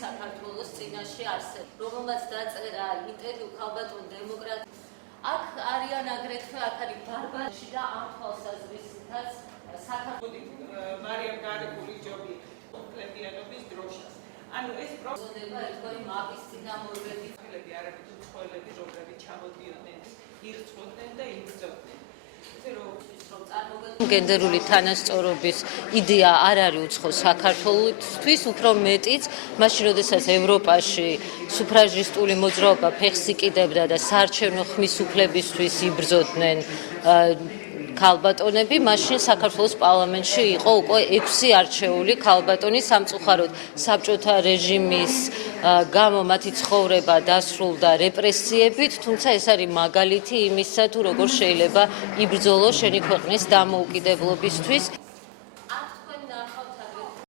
საქართველოს წინაშე არსებობს, რომელმაც დაწერა ინტერვიუ ქალბატონ დემოკრატ. აქ არიან აგრეთვე აქ არის ბარბარში და ამ თვალსაზრისითაც საქართველოს მარიამ გარეკული ჯობი პლენიანობის დროშას. ანუ ეს პროცედება ერთგვარი მაპის წინამორბედი ხელები არაბი უცხოელები რომლებიც ჩამოდიოდნენ, ირწყვოდნენ და იბრძოდნენ. გენდერული თანასწორობის იდეა არ არის უცხო საქართველოსთვის, უფრო მეტიც, მაშინ როდესაც ევროპაში სუფრაჟისტული მოძრაობა ფეხს იკიდებდა და საარჩევნო ხმის უფლებისთვის იბრძოდნენ ქალბატონები, მაშინ საქართველოს პარლამენტში იყო უკვე 6 არჩეული ქალბატონი, სამწუხაროდ საბჭოთა რეჟიმის გამო მათი ცხოვრება დასრულდა რეპრესიებით, თუმცა ეს არის მაგალითი იმისა, თუ როგორ შეიძლება იბრძოლო შენი ქვეყნის დამოუკიდებლობისთვის.